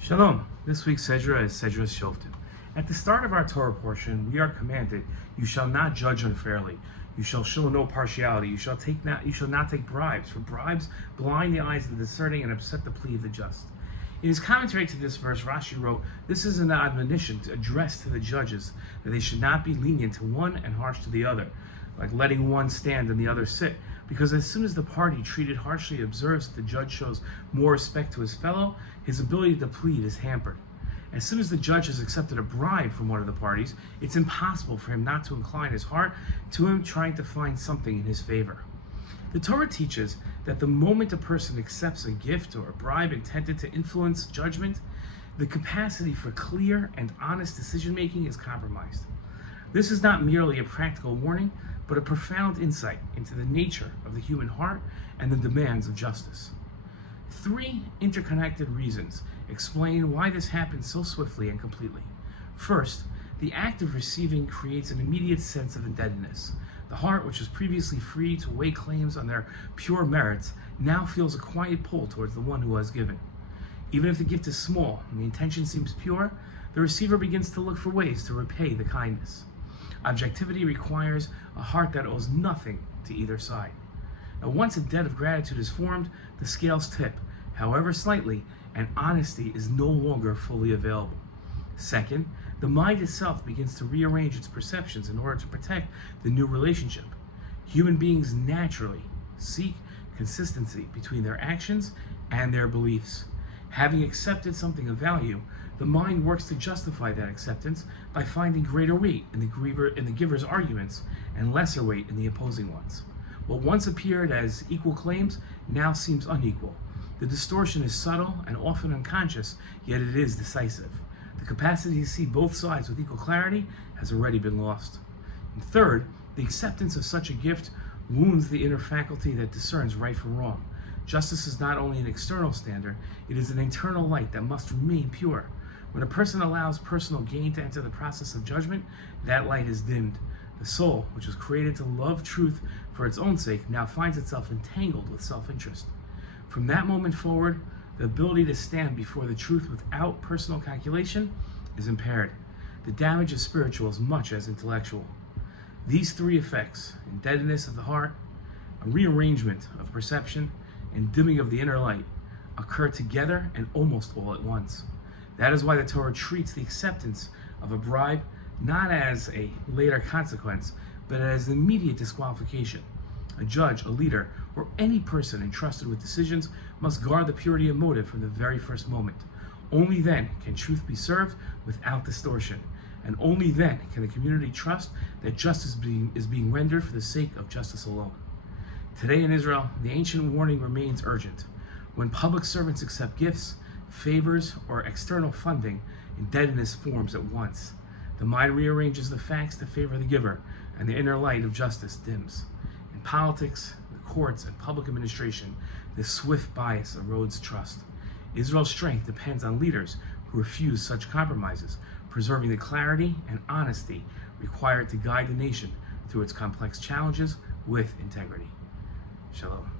Shalom. This week's Sedra is Sedrat Shoftim. At the start of our Torah portion, we are commanded, "You shall not judge unfairly. You shall show no partiality. You shall not take bribes, for bribes blind the eyes of the discerning and upset the plea of the just." In his commentary to this verse, Rashi wrote, "This is an admonition addressed to the judges, that they should not be lenient to one and harsh to the other, like letting one stand and the other sit. Because as soon as the party treated harshly observes that the judge shows more respect to his fellow, his ability to plead is hampered. As soon as the judge has accepted a bribe from one of the parties, it's impossible for him not to incline his heart to him trying to find something in his favor." The Torah teaches that the moment a person accepts a gift or a bribe intended to influence judgment, the capacity for clear and honest decision-making is compromised. This is not merely a practical warning, but a profound insight into the nature of the human heart and the demands of justice. Three interconnected reasons explain why this happens so swiftly and completely. First, the act of receiving creates an immediate sense of indebtedness. The heart, which was previously free to weigh claims on their pure merits, now feels a quiet pull towards the one who has given. Even if the gift is small and the intention seems pure, the receiver begins to look for ways to repay the kindness. Objectivity requires a heart that owes nothing to either side. Now, once a debt of gratitude is formed, the scales tip, however slightly, and honesty is no longer fully available. Second, the mind itself begins to rearrange its perceptions in order to protect the new relationship. Human beings naturally seek consistency between their actions and their beliefs. Having accepted something of value, the mind works to justify that acceptance by finding greater weight in the giver's arguments and lesser weight in the opposing ones. What once appeared as equal claims now seems unequal. The distortion is subtle and often unconscious, yet it is decisive. The capacity to see both sides with equal clarity has already been lost. And third, the acceptance of such a gift wounds the inner faculty that discerns right from wrong. Justice is not only an external standard, it is an internal light that must remain pure. When a person allows personal gain to enter the process of judgment, that light is dimmed. The soul, which was created to love truth for its own sake, now finds itself entangled with self-interest. From that moment forward, the ability to stand before the truth without personal calculation is impaired. The damage is spiritual as much as intellectual. These three effects, indebtedness of the heart, a rearrangement of perception, and dimming of the inner light, occur together and almost all at once. That is why the Torah treats the acceptance of a bribe not as a later consequence, but as an immediate disqualification. A judge, a leader, or any person entrusted with decisions must guard the purity of motive from the very first moment. Only then can truth be served without distortion, and only then can the community trust that justice is being rendered for the sake of justice alone. Today in Israel, the ancient warning remains urgent. When public servants accept gifts, favors, or external funding, indebtedness forms at once. The mind rearranges the facts to favor the giver, and the inner light of justice dims. In politics, the courts, and public administration, this swift bias erodes trust. Israel's strength depends on leaders who refuse such compromises, preserving the clarity and honesty required to guide the nation through its complex challenges with integrity. Shalom.